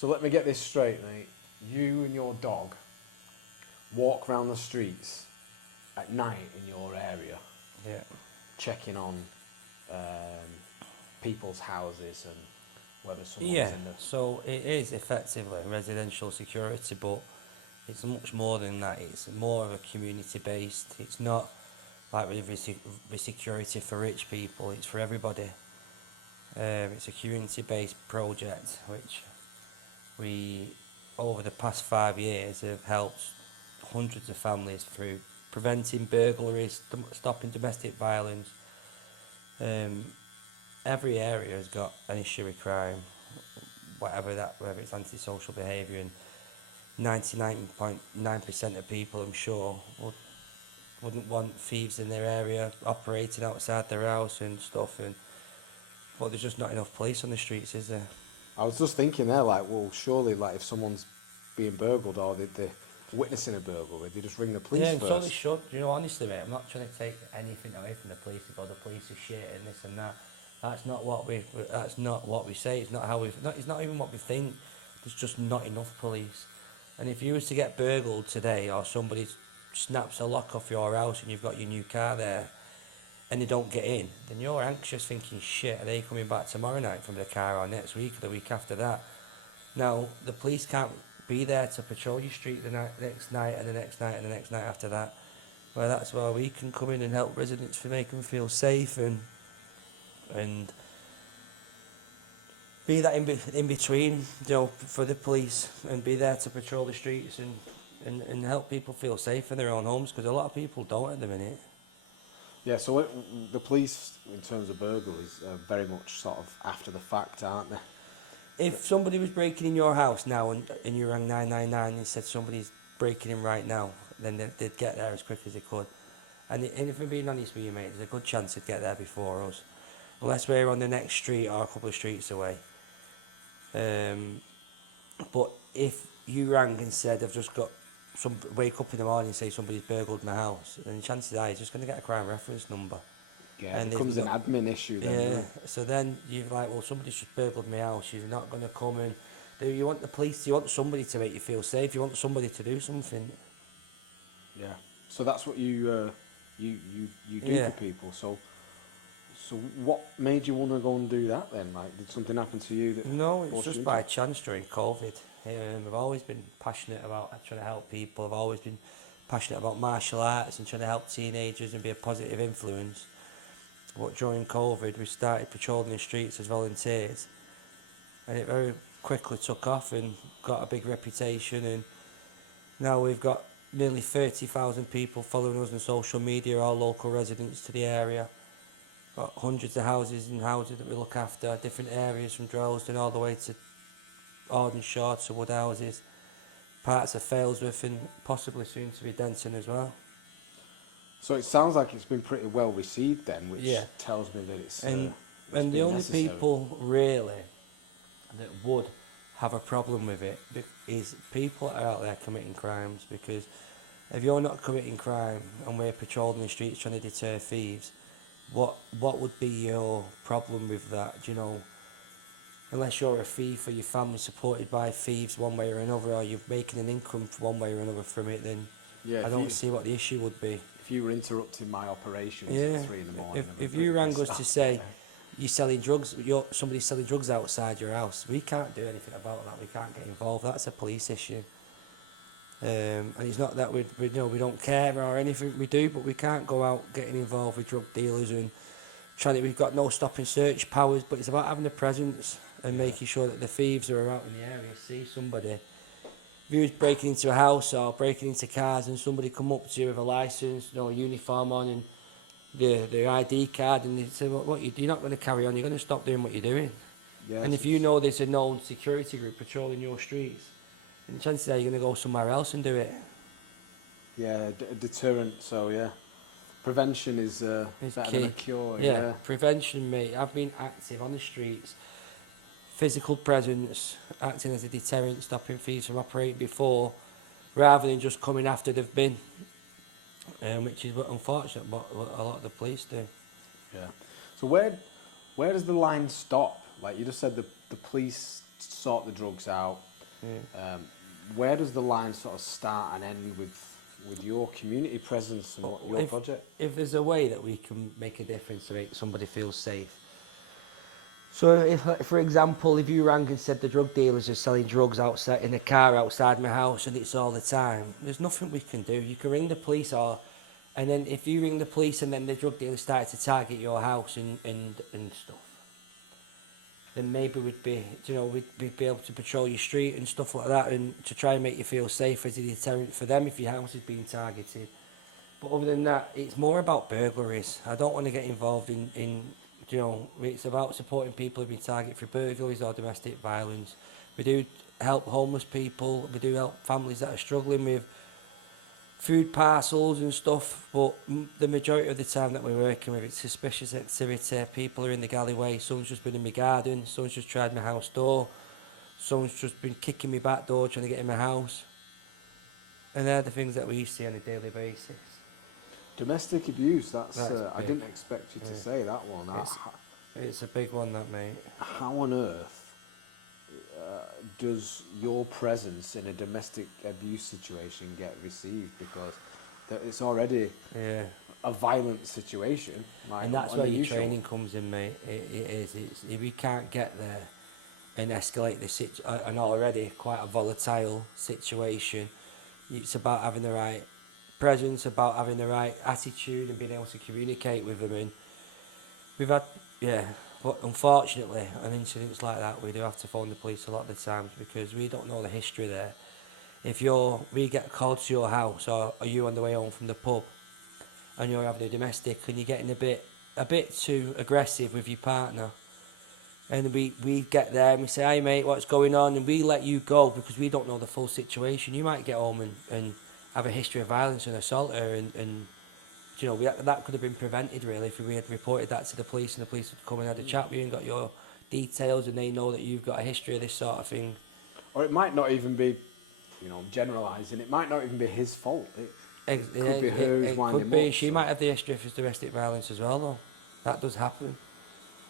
So let me get this straight, mate. You and your dog walk around the streets at night in your area, checking on people's houses and whether someone's in the... So it is effectively residential security, but it's much more than that. It's more of a community-based. It's not like with security for rich people. It's for everybody. It's a community-based project which we, over the past 5 years, have helped hundreds of families through preventing burglaries, stopping domestic violence. Every area has got an issue with crime, whether it's antisocial behaviour, and 99.9% of people, I'm sure, wouldn't want thieves in their area operating outside their house and stuff. But there's just not enough police on the streets, is there? I was just thinking there, like, well, surely, like, if someone's being burgled or they're witnessing a burglary, they just ring the police first. Yeah, so they should. You know, honestly, mate, I'm not trying to take anything away from the police and go, the police are shit and this and that. That's not what we say. It's not how it's not even what we think. There's just not enough police. And if you was to get burgled today, or somebody snaps a lock off your house and you've got your new car there, and they don't get in, then you're anxious, thinking, shit, are they coming back tomorrow night from the car, or next week, or the week after that? Now, the police can't be there to patrol your street the next night and the next night and the next night after that. Well, that's where we can come in and help residents to make them feel safe and be that in between, you know, for the police, and be there to patrol the streets and help people feel safe in their own homes, because a lot of people don't at the minute. Yeah, so the police, in terms of burglaries, are very much sort of after the fact, aren't they? If somebody was breaking in your house now and you rang 999 and said somebody's breaking in right now, then they'd get there as quick as they could. And if I'm being honest with you, mate, there's a good chance they'd get there before us. Unless we're on the next street or a couple of streets away. But if you rang and said, I've just got wake up in the morning and say somebody's burgled my house, then chances are you're just going to get a crime reference number. Yeah, and it becomes an admin issue then. Yeah, so then you're like, well, somebody's just burgled my house, you're not going to come and... You want the police, you want somebody to make you feel safe, you want somebody to do something. Yeah, so that's what you do for people. So what made you want to go and do that then? Like, did something happen to you? No, it was just by chance during COVID. I've always been passionate about trying to help people. I've always been passionate about martial arts and trying to help teenagers and be a positive influence. But during COVID, we started patrolling the streets as volunteers, and it very quickly took off and got a big reputation. And now we've got nearly 30,000 people following us on social media, all local residents to the area. Got hundreds of houses that we look after, different areas from Droylsden all the way to Ardenshire to Woodhouses, parts of Failsworth, and possibly soon to be Denton as well. So it sounds like it's been pretty well received then, which tells me that it's and the only necessary. People really that would have a problem with it is people that are out there committing crimes, because if you're not committing crime and we're patrolling the streets trying to deter thieves, what would be your problem with that? Do you know, unless you're a thief or your family's supported by thieves one way or another, or you're making an income one way or another from it, then I don't see what the issue would be. If you were interrupting my operations at 3 in the morning... If you rang us to say you're selling drugs, somebody's selling drugs outside your house, we can't do anything about that. We can't get involved. That's a police issue. And it's not that we don't care or anything we do, but we can't go out getting involved with drug dealers and we've got no stop and search powers, but it's about having a presence and making sure that the thieves who are out in the area see somebody. If you was breaking into a house or breaking into cars and somebody come up to you with a licence, a uniform on and their ID card, and they say, what you're not going to carry on, you're going to stop doing what you're doing. Yes, and if you know there's a known security group patrolling your streets, then the chances are you're going to go somewhere else and do it. Yeah, a deterrent, so yeah. Prevention is better than a cure. Yeah, prevention, mate. I've been active on the streets, physical presence, acting as a deterrent, stopping thieves from operating before, rather than just coming after they've been, which is unfortunate, but a lot of the police do. Yeah. So where does the line stop? Like you just said, the police sort the drugs out, Where does the line sort of start and end with your community presence and what your project? If there's a way that we can make a difference to make somebody feel safe. So if, like, for example, if you rang and said the drug dealers are selling drugs outside in a car outside my house and it's all the time, there's nothing we can do. You can ring the police, and then if you ring the police and then the drug dealers started to target your house and stuff, then maybe we'd be be able to patrol your street and stuff like that, and to try and make you feel safe as a deterrent for them if your house is being targeted. But other than that, it's more about burglaries. I don't want to get involved in it's about supporting people who've been targeted for burglaries or domestic violence. We do help homeless people, we do help families that are struggling with food parcels and stuff, but the majority of the time that we're working with, it's suspicious activity. People are in the alleyway, someone's just been in my garden, someone's just tried my house door, someone's just been kicking my back door trying to get in my house. And they're the things that we see on a daily basis. Domestic abuse, that's I didn't expect you to say that one. It's a big one, that, mate. How on earth does your presence in a domestic abuse situation get received? Because it's already a violent situation. Like, and that's where your training comes in, mate. It is. If we can't get there and escalate an already quite a volatile situation, it's about having the right presence, about having the right attitude and being able to communicate with them. And we've had, but unfortunately, on incidents like that, we do have to phone the police a lot of the times because we don't know the history there. If we get called to your house, or are you on the way home from the pub, and you're having a domestic, and you're getting a bit too aggressive with your partner, and we get there and we say, "Hey mate, what's going on?" and we let you go because we don't know the full situation. You might get home and have a history of violence and assault her, and that could have been prevented really if we had reported that to the police, and the police had come and had a chat with you and got your details, and they know that you've got a history of this sort of thing. Or it might not even be, generalising, it might not even be his fault. It could be her who's winding him up. She might have the history of domestic violence as well, though. That does happen.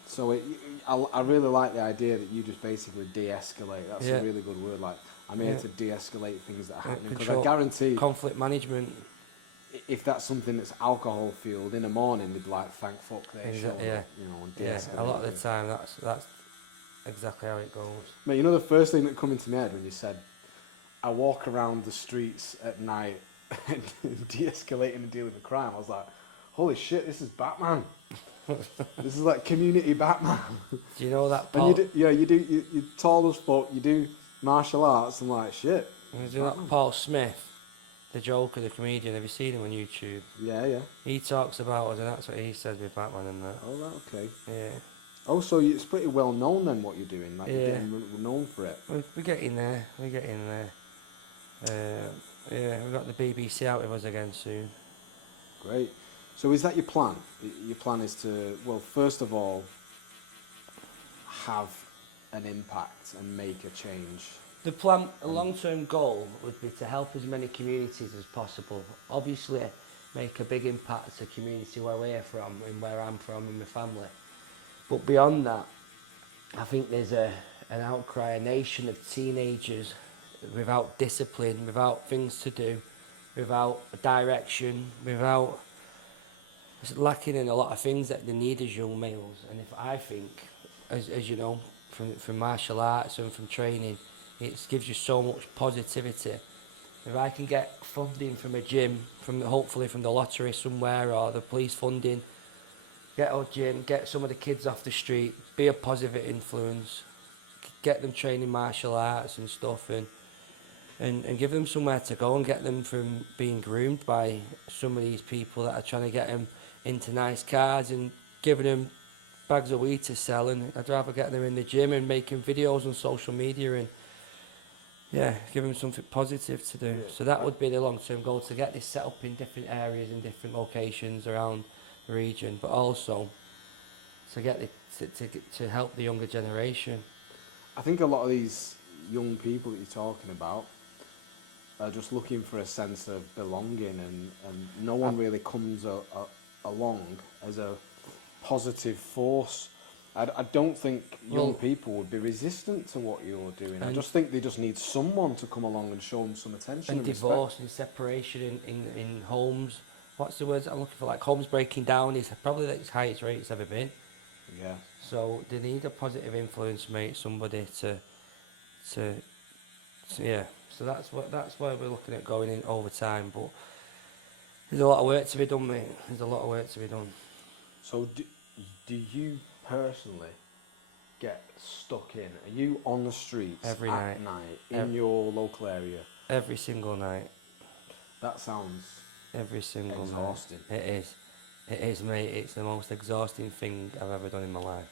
So I really like the idea that you just basically de-escalate. That's a really good word. Like, I'm here to de-escalate things that are happening, because I guarantee conflict management. If that's something that's alcohol fueled in the morning, they'd be like, thank fuck they showed up, and de-escalate. A lot of the time that's exactly how it goes. Mate, the first thing that come into my head when you said, I walk around the streets at night and de-escalating and dealing with crime, I was like, holy shit, this is Batman. This is like community Batman. Do you know that, Paul? And you're tall as fuck, you do martial arts, and like, shit. Do you know that Paul Smith, the Joker, the comedian, have you seen him on YouTube? Yeah. He talks about us, and that's what he says with Batman and that. Oh, right, okay. Yeah. Oh, so it's pretty well known then what you're doing, like you're getting known for it. We're getting there, we've got the BBC out with us again soon. Great. So is that your plan? Your plan is to, well, first of all, have an impact and make a change. The plan, a long-term goal would be to help as many communities as possible. Obviously, make a big impact to the community where we're from and where I'm from and my family. But beyond that, I think there's an outcry, a nation of teenagers without discipline, without things to do, without direction, without... It's lacking in a lot of things that they need as young males. And if I think, as you know, from martial arts and from training, it gives you so much positivity. If I can get funding from a gym, hopefully from the lottery somewhere, or the police funding, get a gym, get some of the kids off the street, be a positive influence, get them training martial arts and stuff, and give them somewhere to go, and get them from being groomed by some of these people that are trying to get them into nice cars and giving them bags of weed to sell. And I'd rather get them in the gym and making videos on social media and give them something positive to do. Yeah. So that would be the long-term goal, to get this set up in different areas and different locations around the region, but also to get to help the younger generation. I think a lot of these young people that you're talking about are just looking for a sense of belonging, and no one really comes along as a positive force I don't think young Well, people would be resistant to what you're doing. I and- just think they just need someone to come along and show them some attention and and divorce and separation in homes. What's the words I'm looking for? Like homes breaking down is probably at its highest rate it's ever been. respect. Yeah. So they need a positive influence, mate. Somebody to yeah. So that's where we're looking at going in over time. But there's a lot of work to be done, mate. There's a lot of work to be done. So do you personally get stuck in? Are you on the streets Every at night. in your local area? Every single night. That sounds Every single exhausting. night. It is. It is, mate. It's the most exhausting thing I've ever done in my life.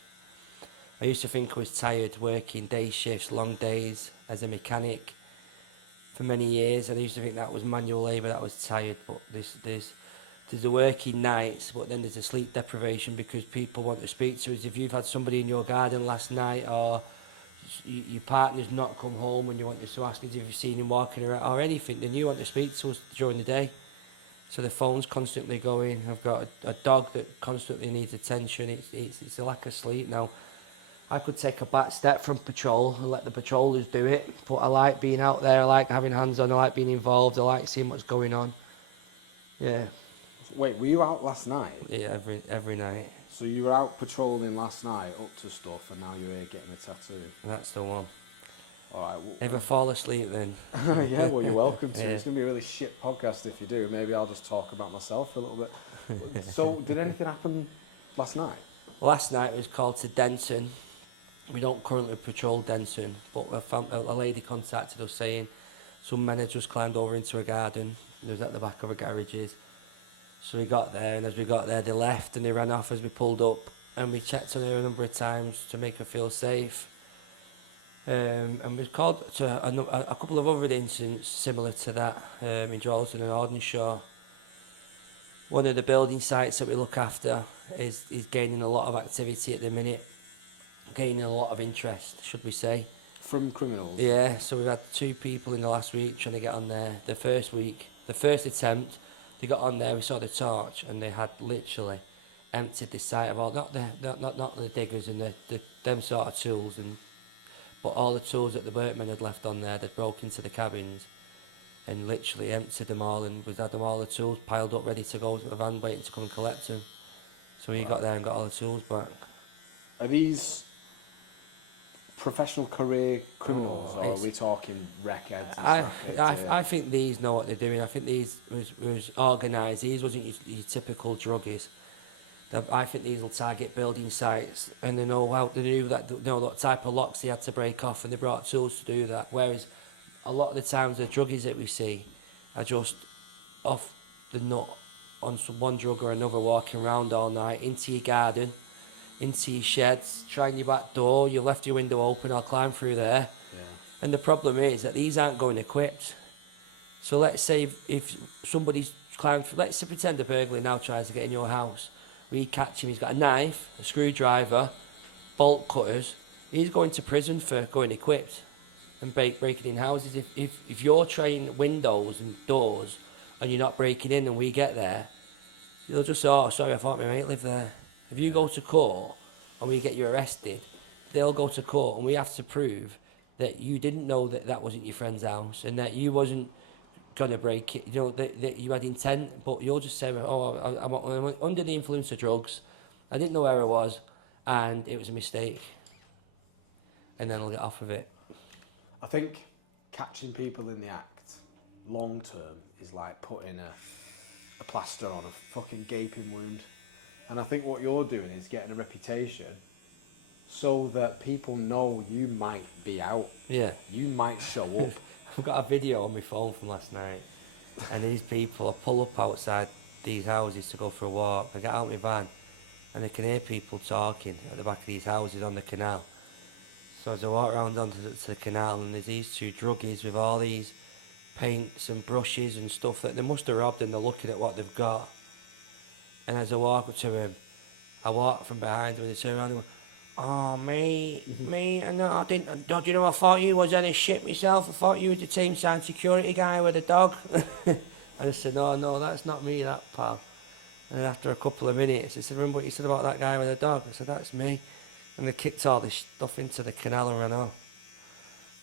I used to think I was tired working day shifts, long days as a mechanic for many years, and I used to think that was manual labour, that was tired. But there's the working nights, but then there's the sleep deprivation because people want to speak to us. If you've had somebody in your garden last night, or your partner's not come home and you want us to ask us if you've seen him walking around or anything, then you want to speak to us during the day. So the phone's constantly going. I've got a dog that constantly needs attention. It's a lack of sleep now. I could take a back step from patrol and let the patrollers do it, but I like being out there, I like having hands on, I like being involved, I like seeing what's going on. Yeah, Wait, were you out last night? yeah, every night. So you were out patrolling last night, up to stuff, and now you're here getting a tattoo. That's the one. All right. Well, Ever fall asleep then? yeah, well, you're welcome to. Yeah. It's going to be a really shit podcast if you do. Maybe I'll just talk about myself for a little bit. So, did anything happen last night? Last night was called to Denton. We don't currently patrol Denton, but a lady contacted us saying some men had just climbed over into a garden. It was at the back of a garages. So we got there, and as we got there, they left and they ran off as we pulled up. And we checked on her a number of times to make her feel safe. And we called to a couple of other incidents similar to that in Drolton and Ordenshaw. One of the building sites that we look after is gaining a lot of activity at the minute, gaining a lot of interest, should we say. From criminals? Yeah, so we've had 2 people in the last week trying to get on there. The first attempt, they got on there, we saw the torch, and they had literally emptied the site of all, not the diggers and them sort of tools, but all the tools that the workmen had left on there. They'd broke into the cabins and literally emptied them all, and we'd had them all the tools piled up ready to go to the van waiting to come and collect them. So we got there and got all the tools back. Are these professional career criminals, or are we talking wreckheads? I think these know what they're doing. I think these was organised. These wasn't your typical druggies. I think these will target building sites, and they know how to do that. They know what type of locks they had to break off, and they brought tools to do that. Whereas a lot of the times the druggies that we see are just off the nut on some one drug or another, walking around all night into your garden, into your sheds, trying your back door. You've left your window open. I'll climb through there. Yeah. And the problem is that these aren't going equipped. So let's say if somebody's climbed, let's say pretend a burglar now tries to get in your house. We catch him, he's got a knife, a screwdriver, bolt cutters. He's going to prison for going equipped and breaking in houses. If you're trying windows and doors and you're not breaking in and we get there, they'll just say, oh, sorry, I thought my mate lived there. If you go to court and we get you arrested, they'll go to court and we have to prove that you didn't know that that wasn't your friend's house and that you wasn't going to break it, you know, that you had intent, but you'll just say, oh, I'm under the influence of drugs, I didn't know where I was, and it was a mistake. And then I'll get off of it. I think catching people in the act, long term, is like putting a plaster on a fucking gaping wound. And I think what you're doing is getting a reputation so that people know you might be out. Yeah. You might show up. I've got a video on my phone from last night, and these people, I pull up outside these houses to go for a walk. I get out my van, and I can hear people talking at the back of these houses on the canal. So as I walk around onto the canal, and there's these 2 druggies with all these paints and brushes and stuff that they must have robbed, and they're looking at what they've got. And as I walk up to him, I walk from behind him, and they turn around and go, oh, mate, I didn't, don't you know, I thought you was any shit myself. I thought you was the team sign security guy with a dog. And I said, no, that's not me, that pal. And after a couple of minutes, I said, remember what you said about that guy with a dog? I said, that's me. and they kicked all this stuff into the canal and ran off.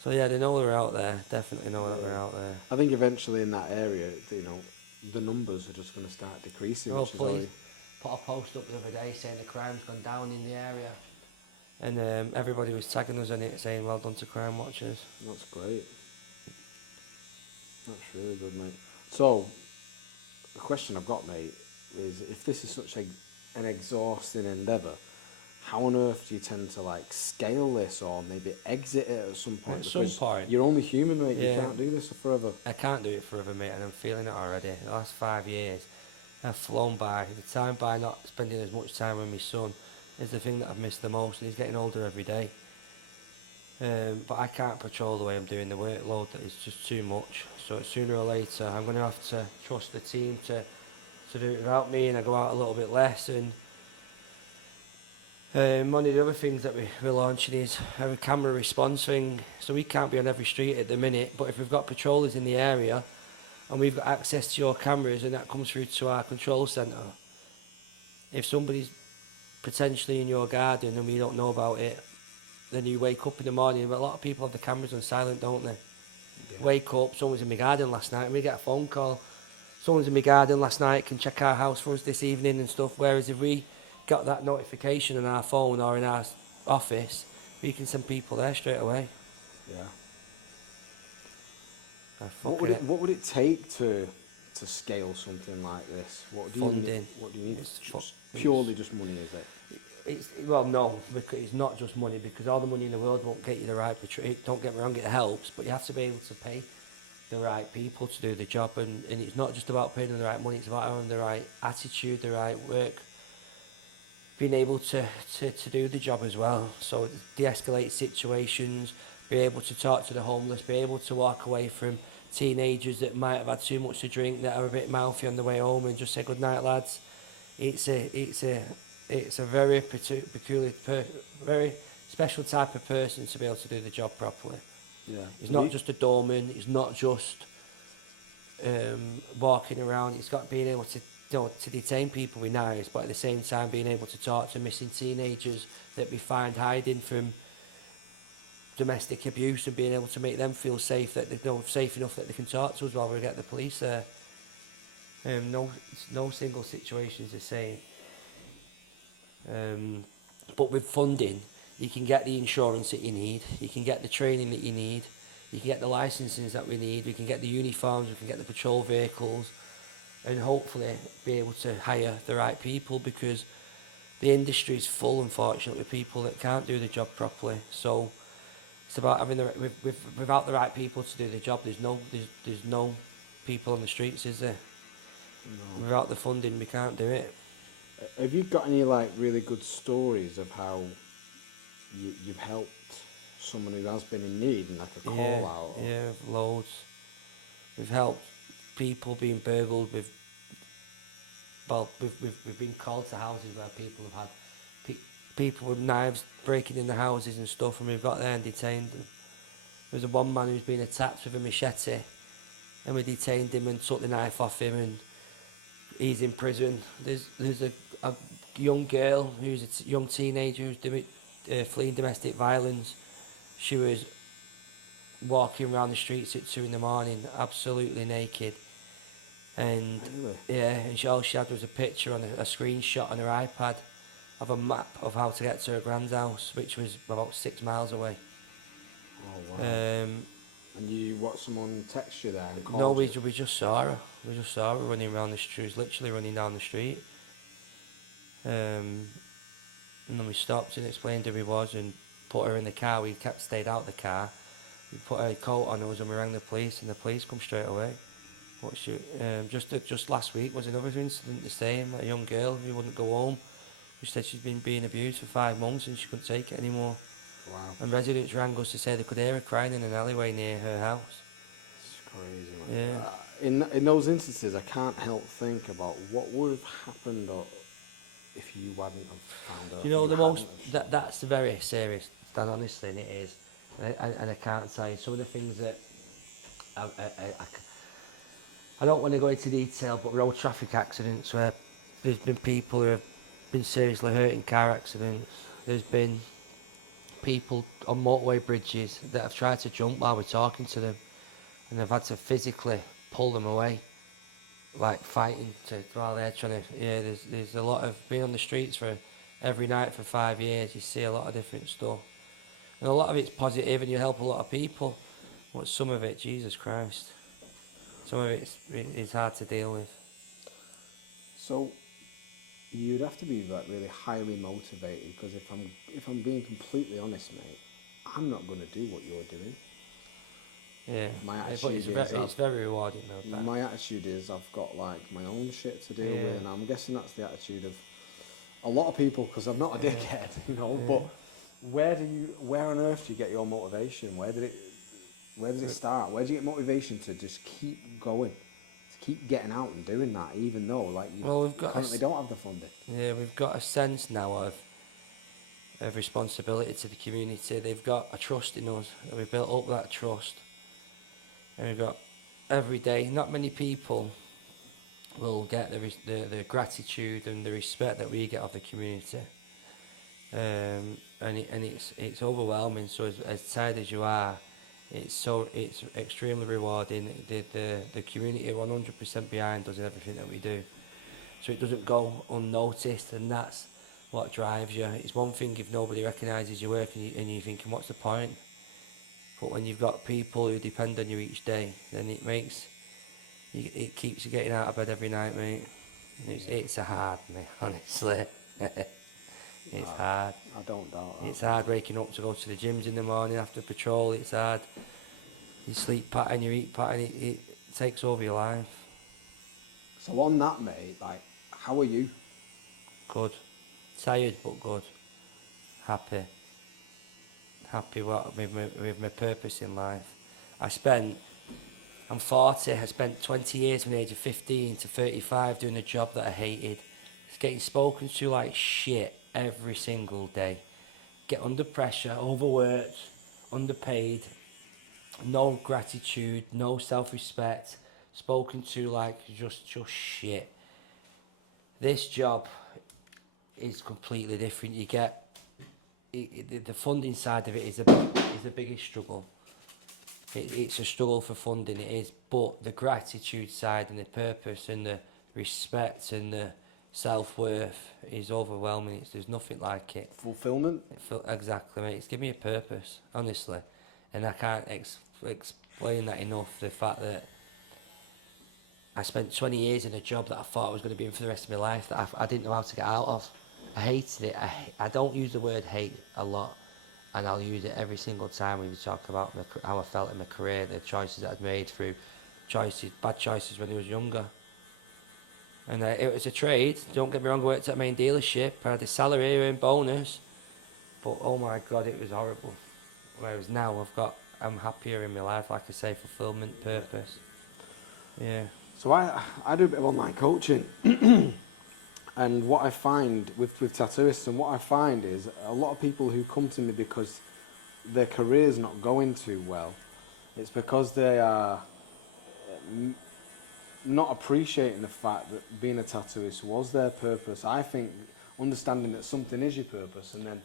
So yeah, they know we're out there. Definitely know that we're out there. I think eventually in that area, you know, the numbers are just going to start decreasing. Well, Which is police put a post up the other day saying the crime's gone down in the area, and everybody was tagging us in it, saying well done to Crime Watchers. that's great. That's really good, mate. So, the question I've got, mate, is if this is such an exhausting endeavour, how on earth do you tend to like scale this or maybe exit it at some point? At some point. You're only human, mate. Yeah. You can't do this forever. I can't do it forever, mate, and I'm feeling it already. The last 5 years have flown by. The time by not spending as much time with my son is the thing that I've missed the most, and he's getting older every day. But I can't patrol the way I'm doing. The workload that is just too much. So sooner or later, I'm going to have to trust the team to do it without me, and I go out a little bit less. And one of the other things that we're launching is a camera response thing. So we can't be on every street at the minute, but if we've got patrollers in the area and we've got access to your cameras and that comes through to our control centre, if somebody's potentially in your garden and we don't know about it, then you wake up in the morning. But a lot of people have the cameras on silent, don't they? Yeah. Wake up, someone's in my garden last night, and we get a phone call. Someone's in my garden last night, can check our house for us this evening and stuff. Whereas if we got that notification on our phone or in our office, we can send people there straight away. Yeah. What would it take to scale something like this? What do Funding. You need? What do you need? It's Purely just money, is it? Well, no, because it's not just money, because all the money in the world won't get you the right patrol. Don't get me wrong, it helps, but you have to be able to pay the right people to do the job, and it's not just about paying them the right money, it's about having the right attitude, the right work, being able to do the job as well. So de-escalate situations, be able to talk to the homeless, be able to walk away from teenagers that might have had too much to drink, that are a bit mouthy on the way home, and just say good night, lads. It's a very peculiar, very special type of person to be able to do the job properly. Yeah. He's not just a doorman. He's not just walking around. He's got being able to, to detain people with knives, but at the same time being able to talk to missing teenagers that we find hiding from domestic abuse, and being able to make them feel safe, that they're safe enough that they can talk to us while we get the police there. No single situation is the same. But with funding, you can get the insurance that you need, you can get the training that you need, you can get the licenses that we need, we can get the uniforms, we can get the patrol vehicles, and hopefully be able to hire the right people, because the industry is full, unfortunately, with people that can't do the job properly. So it's about having without the right people to do the job, there's no people on the streets, is there? No. Without the funding, we can't do it. Have you got any like really good stories of how you've helped someone who has been in need, and like a call out? Yeah, loads. We've helped people being burgled. We've been called to houses where people have had people with knives breaking in the houses and stuff, and we've got there and detained them. There was one man who's been attacked with a machete, and we detained him and took the knife off him, and he's in prison. There's a young girl who's a young teenager who's fleeing domestic violence. She was walking around the streets at 2 a.m, absolutely naked, and all she had was a picture on a screenshot on her iPad of a map of how to get to her grand's house, which was about 6 miles away. Oh wow! And someone text you there? And no, we just saw her. We just saw her running around the street. She was literally running down the street. And then we stopped and explained who he was and put her in the car. We stayed out the car. We put her coat on us and we rang the police, and the police come straight away. Just last week was another incident the same. A young girl who wouldn't go home. She said she'd been being abused for 5 months and she couldn't take it anymore. Wow. And residents rang us to say they could hear her crying in an alleyway near her house. It's crazy, man. Yeah. In those instances, I can't help think about what would have happened if you hadn't have found out. You know, that's very serious, Dan, honestly, and it is. And I can't tell you some of the things that I don't want to go into detail, but road traffic accidents where there's been people who have been seriously hurt in car accidents. There's been people on motorway bridges that have tried to jump while we're talking to them, and they've had to physically pull them away, like fighting while they're trying to. Yeah, there's a lot of being on the streets for every night for 5 years. You see a lot of different stuff, and a lot of it's positive, and you help a lot of people. But some of it, Jesus Christ, some of it's hard to deal with. So you'd have to be like really highly motivated, because if I'm being completely honest, mate, I'm not going to do what you're doing. Yeah, My but attitude it's very rewarding though. That. My attitude is I've got like my own shit to deal with, and I'm guessing that's the attitude of a lot of people, because I'm not a dickhead, you know. But where on earth do you get your motivation? Where does it start? Where do you get motivation to just keep going, to keep getting out and doing that, even though like you currently don't have the funding? Yeah, we've got a sense now of responsibility to the community. They've got a trust in us, and we've built up that trust. And we've got every day, not many people will get the gratitude and the respect that we get of the community. And it's overwhelming. So as tired as you are, it's extremely rewarding. The community are 100% behind us in everything that we do. So it doesn't go unnoticed, and that's what drives you. It's one thing if nobody recognises your work and you're thinking, what's the point? But when you've got people who depend on you each day, then it keeps you getting out of bed every night, mate. And it's a hard, mate, honestly. It's hard. I don't doubt that. It's hard waking up to go to the gyms in the morning after patrol. It's hard. Your sleep pattern, your eat pattern, it takes over your life. So on that, mate, like, how are you? Good. Tired but good. Happy with my purpose in life. I'm 40, I spent 20 years from the age of 15 to 35 doing a job that I hated. It's getting spoken to like shit every single day. Get under pressure, overworked, underpaid, no gratitude, no self-respect, spoken to like just shit. This job is completely different. You get the funding side of it is the biggest struggle. It's a struggle for funding, it is, but the gratitude side and the purpose and the respect and the self-worth is overwhelming. There's nothing like it. Fulfillment? Exactly, mate. It's given me a purpose, honestly, and I can't explain that enough. The fact that I spent 20 years in a job that I thought I was going to be in for the rest of my life that I didn't know how to get out of. I hated it. I don't use the word hate a lot, and I'll use it every single time when we talk about how I felt in my career, the choices that I'd made through bad choices when I was younger. And it was a trade. Don't get me wrong, I worked at a main dealership. I had a salary and bonus, but oh my God, it was horrible. Whereas now I'm happier in my life, like I say, fulfillment, purpose. Yeah. So I do a bit of online coaching. And what I find with tattooists, and what I find is a lot of people who come to me because their career's not going too well, it's because they are not appreciating the fact that being a tattooist was their purpose. I think understanding that something is your purpose and then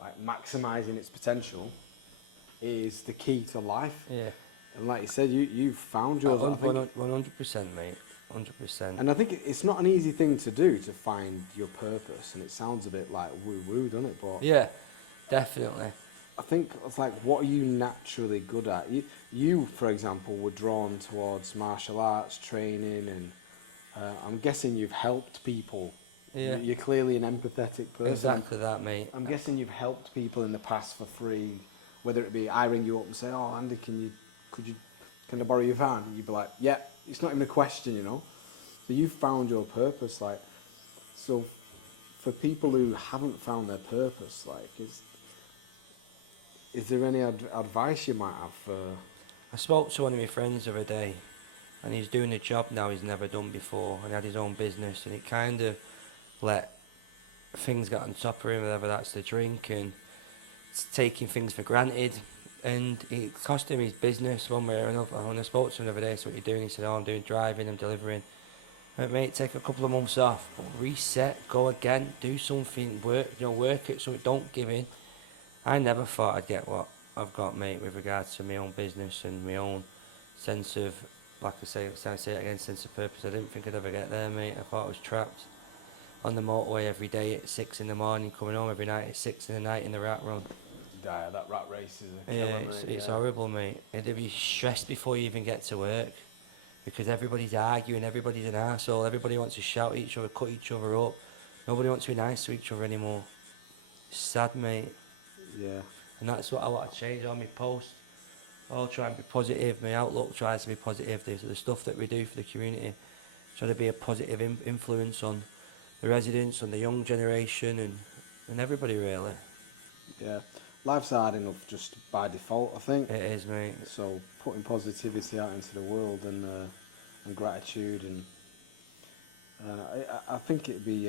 like maximising its potential is the key to life. Yeah. And like you said, you've found yours. 100%, mate. 100%. And I think it's not an easy thing to do, to find your purpose, and it sounds a bit like woo-woo, doesn't it? But yeah, definitely. I think it's like, what are you naturally good at? You, for example, were drawn towards martial arts training, and I'm guessing you've helped people. Yeah. You're clearly an empathetic person. Exactly that, mate. I'm guessing you've helped people in the past for free, whether it be I ring you up and say, "Oh, Andy, can I borrow your van?" And you'd be like, "Yeah." It's not even a question, you know. So you've found your purpose, like. So, for people who haven't found their purpose, like, is there any advice you might have for? I spoke to one of my friends the other day, and he's doing a job now he's never done before, and had his own business, and it kind of let things get on top of him, whether that's the drink and taking things for granted. And it cost him his business one way or another. When I spoke to him the other day, so what are you doing? He said, "Oh, I'm doing driving, I'm delivering." I went, "Mate, take a couple of months off, but reset, go again, do something, work at something, don't give in." I never thought I'd get what I've got, mate, with regards to my own business and my own sense of, like I say it again, sense of purpose. I didn't think I'd ever get there, mate. I thought I was trapped on the motorway every day at 6 in the morning, coming home every night at 6 in the night in the rat run. Yeah, that rat race is a Yeah, killer, it's horrible, mate. It'd be stressed before you even get to work because everybody's arguing, everybody's an arsehole, everybody wants to shout at each other, cut each other up. Nobody wants to be nice to each other anymore. It's sad, mate. Yeah. And that's what I want to change on my post. I'll try and be positive. My outlook tries to be positive. The stuff that we do for the community, try to be a positive influence on the residents, on the young generation, and everybody really. Yeah. Life's hard enough just by default, I think. It is, mate. So putting positivity out into the world and gratitude and I think it'd be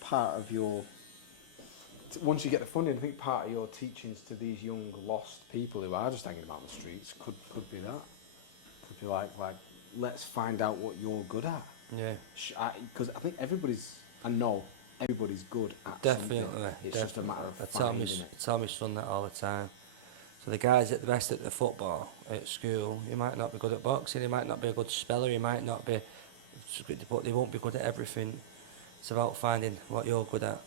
part of your, once you get the funding, I think part of your teachings to these young lost people who are just hanging about the streets could be that. Could be like let's find out what you're good at. Yeah. Because I think I know everybody's good at Definitely. something. It's just a matter of finding it. I tell my son that all the time. So the guys at the best at the football at school, he might not be good at boxing, he might not be a good speller, he might not be, but they won't be good at everything. It's about finding what you're good at,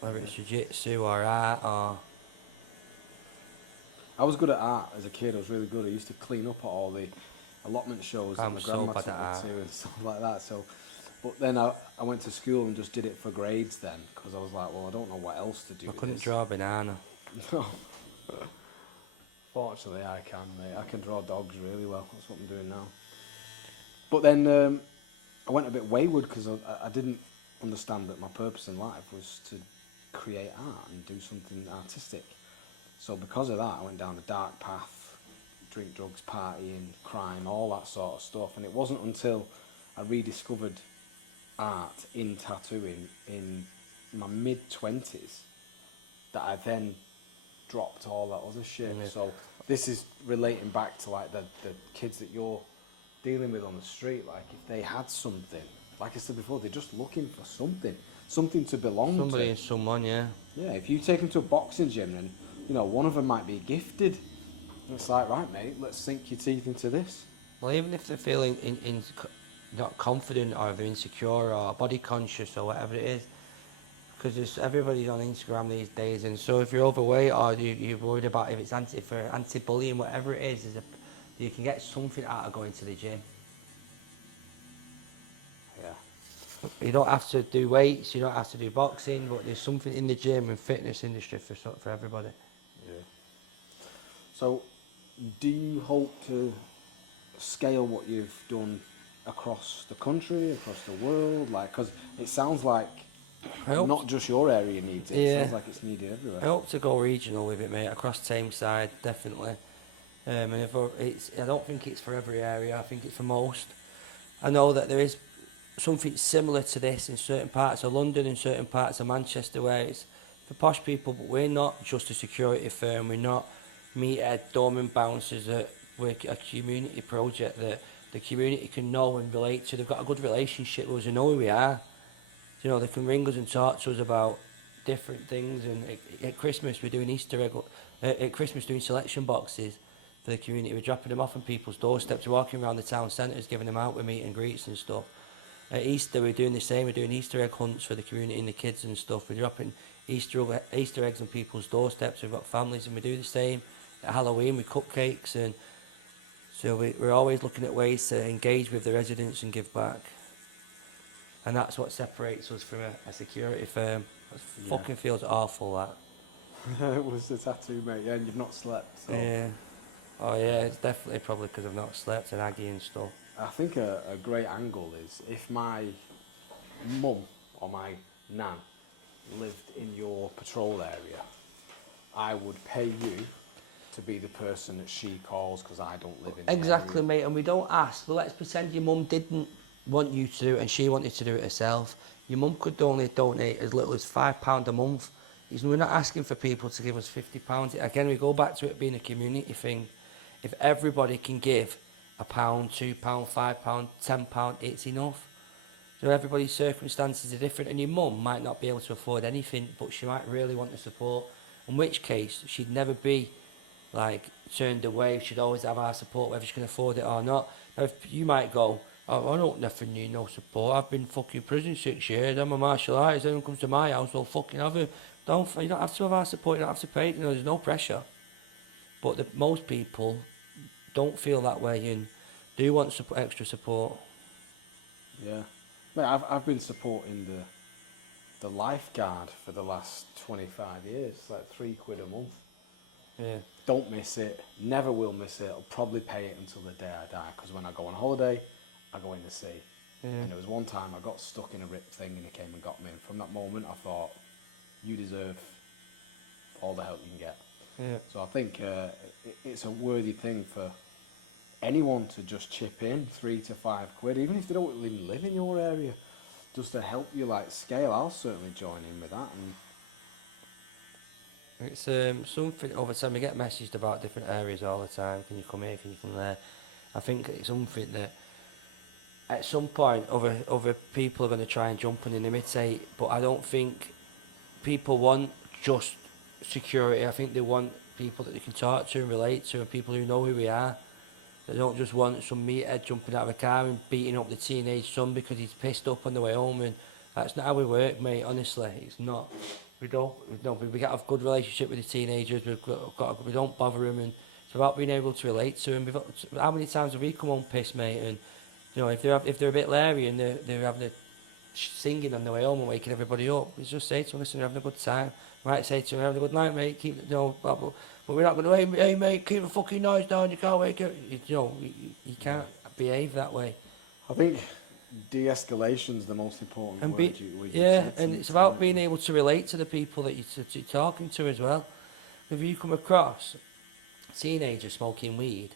whether it's jiu-jitsu or art or... I was good at art as a kid. I was really good. I used to clean up at all the allotment shows that my grandma took me to and stuff like that. So, but then I went to school and just did it for grades then, because I was like, well, I don't know what else to do. I couldn't draw a banana. No. Fortunately, I can, mate. I can draw dogs really well. That's what I'm doing now. But then I went a bit wayward because I didn't understand that my purpose in life was to create art and do something artistic. So because of that, I went down a dark path, drink, drugs, partying, crime, all that sort of stuff. And it wasn't until I rediscovered art in tattooing in my mid-20s that I then dropped all that other shit. Yeah. So this is relating back to like the kids that you're dealing with on the street. Like if they had something, like I said before, they're just looking for something to belong to. Somebody and someone, yeah. Yeah, if you take them to a boxing gym and, you know, one of them might be gifted, it's like, right, mate, let's sink your teeth into this. Well, even if they're feeling not confident or they're insecure or body conscious or whatever it is, because everybody's on Instagram these days, and so if you're overweight or you're worried about if it's anti-bullying, whatever it is you can get something out of going to the gym. Yeah. You don't have to do weights, you don't have to do boxing, but there's something in the gym and fitness industry for everybody. Yeah. So, do you hope to scale what you've done across the country, across the world? Like, because it sounds like not just your area needs it. Yeah. It sounds like it's needed everywhere. I hope to go regional with it, mate, across Tameside, definitely. And I don't think it's for every area, I think it's for most. I know that there is something similar to this in certain parts of London, in certain parts of Manchester, where it's for posh people, but we're not just a security firm, we're not meathead, doorman bouncers, we're a community project that the community can know and relate to. They've got a good relationship with us and know who we are. You know, they can ring us and talk to us about different things, and at Christmas we're doing Easter egg, at Christmas doing selection boxes for the community. We're dropping them off on people's doorsteps, we're walking around the town centres, giving them out with meet and greets and stuff. At Easter we're doing the same, we're doing Easter egg hunts for the community and the kids and stuff. We're dropping Easter eggs on people's doorsteps, we've got families, and we do the same at Halloween with cupcakes. And so we're always looking at ways to engage with the residents and give back. And that's what separates us from a security firm. It fucking feels awful, that. It was the tattoo, mate, yeah, and you've not slept. So. Yeah. Oh yeah, it's definitely probably because I've not slept and Aggie and stuff. I think a great angle is if my mum or my nan lived in your patrol area, I would pay you to be the person that she calls because I don't live in the Exactly, area. mate, and we don't ask. But let's pretend your mum didn't want you to do it and she wanted to do it herself. Your mum could only donate as little as £5 a month. We're not asking for people to give us £50. Again, we go back to it being a community thing. If everybody can give £1, £2, £5, £10, it's enough. So everybody's circumstances are different, and your mum might not be able to afford anything, but she might really want the support. In which case, she'd never be like turned away. She'd always have our support, whether she can afford it or not. Now, if you might go, oh, I don't nothing need no support. I've been fucking prison 6 years. I'm a martial artist. Anyone comes to my house, well, fucking have it. You don't have to have our support. You don't have to pay. You know, there's no pressure. But most people don't feel that way and do want extra support. Yeah. Mate, I've been supporting the lifeguard for the last 25 years. It's like £3 a month. Yeah. Don't miss it. Never will miss it. I'll probably pay it until the day I die. Because when I go on holiday, I go in the sea. Yeah. And there was one time I got stuck in a rip thing and he came and got me. And from that moment, I thought, you deserve all the help you can get. Yeah. So I think it's a worthy thing for anyone to just chip in £3 to £5, even if they don't even live in your area, just to help you like scale. I'll certainly join in with that. And it's something over time. We get messaged about different areas all the time. Can you come here? Can you come there? I think it's something that at some point other people are going to try and jump in and imitate. But I don't think people want just security. I think they want people that they can talk to and relate to, and people who know who we are. They don't just want some meathead jumping out of a car and beating up the teenage son because he's pissed up on the way home. And that's not how we work, mate. Honestly, it's not. We got a good relationship with the teenagers. We don't bother them, and it's about being able to relate to them. How many times have we come home pissed, mate? And you know, if they're a bit leery and they're having a singing on the way home and waking everybody up, we just say to them, listen, we're having a good time. We might say to them, we're having a good night, mate. Keep blah, blah. But we're not going to, hey mate, keep the fucking noise down. You can't wake up. You can't behave that way. I think de-escalation's the most important word. And it's about being able to relate to the people that you're talking to as well. If you come across teenagers smoking weed,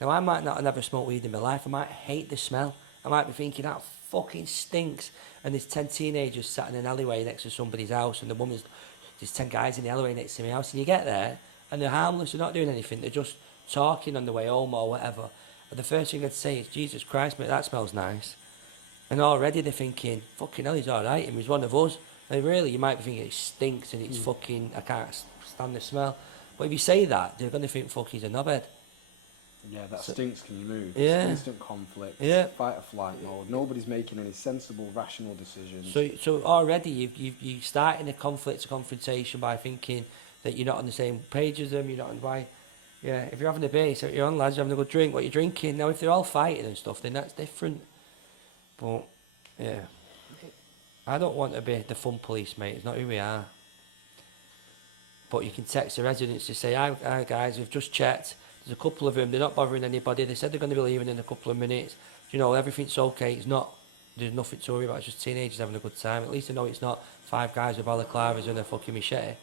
now I might not have never smoked weed in my life. I might hate the smell. I might be thinking that fucking stinks. And there's 10 teenagers sat in an alleyway next to somebody's house, and there's 10 guys in the alleyway next to my house, and you get there and they're harmless. They're not doing anything. They're just talking on the way home or whatever. And the first thing I'd say is, Jesus Christ, mate, that smells nice. And already they're thinking, fucking hell, he's all right. He's one of us. And really, you might be thinking it stinks and it's fucking, I can't stand the smell. But if you say that, they're going to think, fuck, he's a knobhead. Yeah, that stinks, can you move? Yeah. It's instant conflict. Yeah. Fight or flight mode. Nobody's making any sensible, rational decisions. So already you start in a conflict or confrontation by thinking that you're not on the same page as them, you're not on why. Yeah, if you're having a beer, you say, you're on, lads, you're having a good drink, what you're drinking. Now, if they're all fighting and stuff, then that's different. But, yeah, I don't want to be the fun police, mate. It's not who we are. But you can text the residents to say, hi guys, we've just checked. There's a couple of them, they're not bothering anybody. They said they're going to be leaving in a couple of minutes. You know, everything's okay. There's nothing to worry about. It's just teenagers having a good time. At least I know it's not 5 guys with balaclavas and a fucking machete.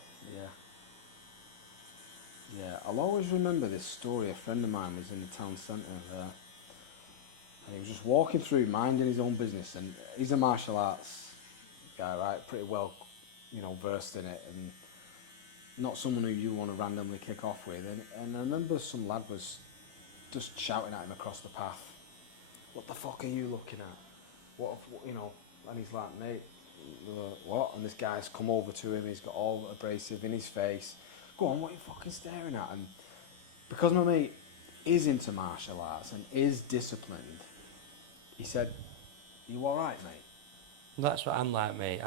Yeah, I'll always remember this story. A friend of mine was in the town centre and he was just walking through, minding his own business, and he's a martial arts guy, right? Pretty well, versed in it, and not someone who you want to randomly kick off with. And I remember some lad was just shouting at him across the path, "What the fuck are you looking at? What?" And he's like, "Mate, what?" And this guy's come over to him. He's got all abrasive in his face. "Go on, what are you fucking staring at?" And because my mate is into martial arts and is disciplined, he said, "You all right, mate?" That's what I'm like, mate.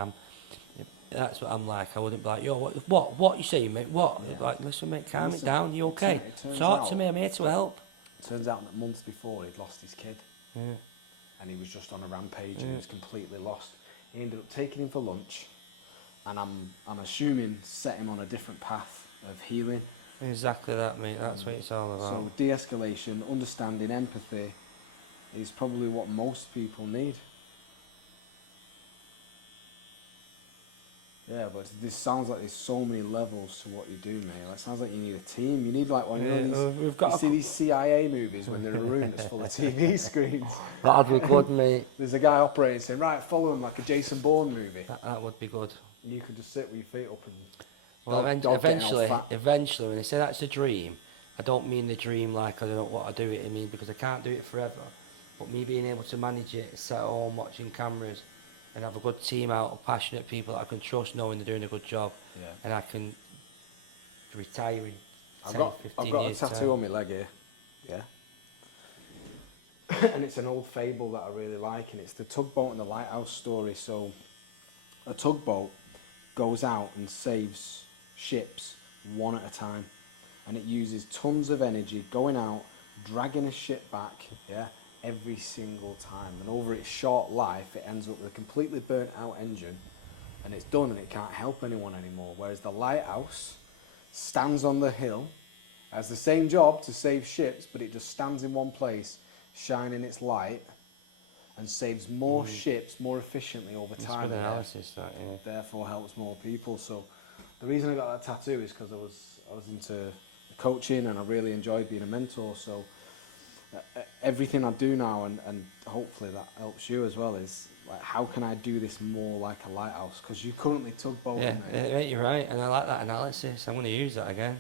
That's what I'm like. I wouldn't be like, "Yo, what you saying, mate? What?" Yeah. Like, listen, mate, calm it down. You okay? It Talk to me. I'm here to help. Turns out that months before he'd lost his kid. Yeah. And he was just on a rampage and he was completely lost. He ended up taking him for lunch, and I'm assuming set him on a different path of healing. Exactly that, mate. That's what it's all about. So de-escalation, understanding, empathy is probably what most people need. Yeah, but this sounds like there's so many levels to what you do, mate. Like, it sounds like you need a team. You need like one of these CIA movies when they're in a room that's full of TV screens. That'd be good, mate. There's a guy operating saying, "Right, follow him," like a Jason Bourne movie. That would be good. And you could just sit with your feet up and... Well, eventually, when I say that's a dream, I don't mean the dream like I don't want to do it. I mean, because I can't do it forever. But me being able to manage it, sit at home watching cameras, and have a good team out of passionate people that I can trust, knowing they're doing a good job, and I can retire in 10, I've 15 got a years tattoo time. on my leg here, yeah. And it's an old fable that I really like, and it's the tugboat and the lighthouse story. So a tugboat goes out and saves ships one at a time, and it uses tons of energy going out, dragging a ship back, yeah, every single time. And over its short life, it ends up with a completely burnt out engine, and it's done, and it can't help anyone anymore. Whereas the lighthouse stands on the hill, has the same job to save ships, but it just stands in one place, shining its light, and saves more ships more efficiently over It's time. good analysis, that, yeah. Therefore helps more people. So the reason I got that tattoo is because I was into coaching, and I really enjoyed being a mentor. So everything I do now, and hopefully that helps you as well, is like, how can I do this more like a lighthouse? Because you currently tugboating. Yeah, mate, you're right, and I like that analysis. I'm going to use that again.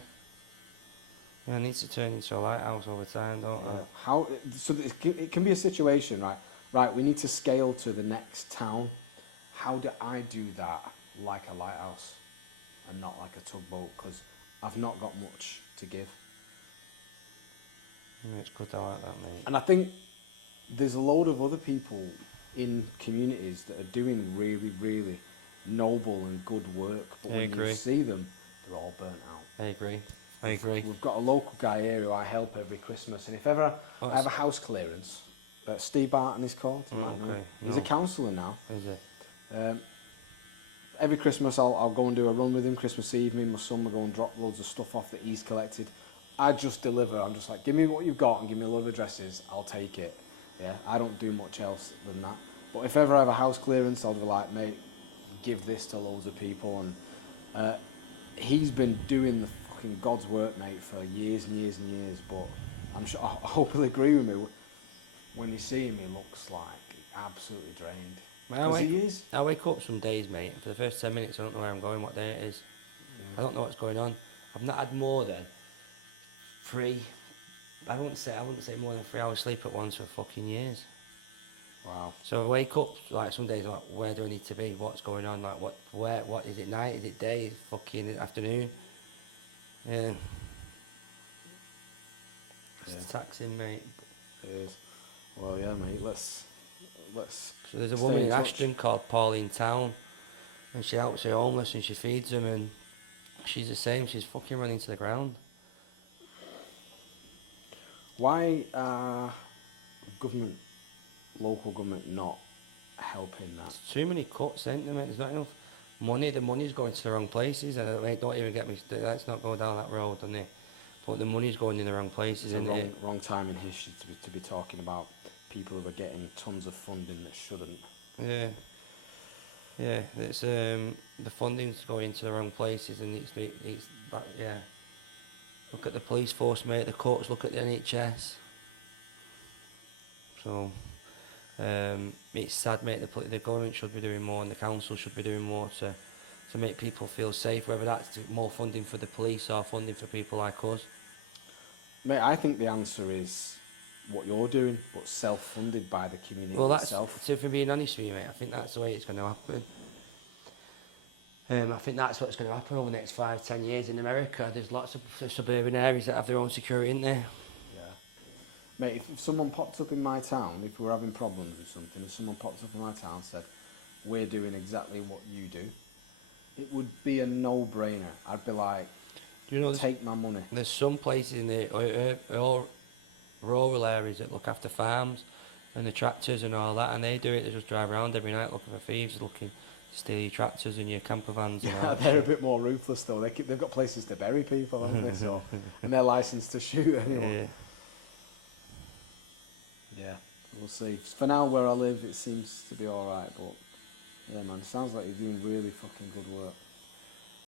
Yeah, I need to turn into a lighthouse over time, don't I? How? So it can be a situation, right? Right, we need to scale to the next town. How do I do that like a lighthouse and not like a tugboat? Because I've not got much to give. Yeah, it's good, I like that, mate. And I think there's a load of other people in communities that are doing really, really noble and good work. But when you see them, they're all burnt out. I agree. We've got a local guy here who I help every Christmas, and if ever I have a house clearance, Steve Barton is called. He's a counsellor now. Is it? Every Christmas I'll go and do a run with him. Christmas Eve, me and my son will go and drop loads of stuff off that he's collected. I just deliver. I'm just like, give me what you've got and give me a load of addresses. I'll take it. Yeah, I don't do much else than that. But if ever I have a house clearance, I'll be like, mate, give this to loads of people. And he's been doing the fucking God's work, mate, for years and years and years. But I'm sure, I hope he'll agree with me. When you see him, he looks like absolutely drained. Because he is. I wake up some days, mate, and for the first 10 minutes I don't know where I'm going, what day it is. I don't know what's going on. I've not had more than 3, I wouldn't say more than 3 hours sleep at once for fucking years. Wow. So I wake up, like, some days I'm like, where do I need to be? What's going on? Like, what is it, night? Is it day? Is it fucking afternoon? Yeah. It's taxing, mate. It is. Well, yeah, mate, let's So there's a woman in Ashton called Pauline Town, and she helps the homeless and she feeds them, and she's the same, she's fucking running to the ground. Why are local government not helping that? There's too many cuts, ain't there, mate? There's not enough money. The money's going to the wrong places, and mate, don't even get me. Let's not go down that road, don't they? But the money's going in the wrong places, isn't it? Wrong time in history to be talking about people who are getting tons of funding that shouldn't. Yeah. It's the funding's going to the wrong places, and it's that, yeah. Look at the police force, mate. The courts. Look at the NHS. So it's sad, mate. The government should be doing more, and the council should be doing more to make people feel safe. Whether that's more funding for the police or funding for people like us. Mate, I think the answer is what you're doing, but self-funded by the community itself. So if I'm being honest with you, mate, I think that's the way it's going to happen. I think that's what's going to happen over the next 5-10 years in America. There's lots of suburban areas that have their own security in there. Yeah. Mate, if someone popped up in my town, if we were having problems with something, if someone popped up in my town and said, we're doing exactly what you do, it would be a no-brainer. I'd be like, take my money. There's some places in the rural areas that look after farms and the tractors and all that, and they do it. They just drive around every night looking for thieves, looking to steal your tractors and your camper vans. And all they're a bit more ruthless though. They've got places to bury people, haven't they? So, and they're licensed to shoot anyway. Yeah, we'll see. For now, where I live, it seems to be all right. But yeah, man, sounds like you're doing really fucking good work.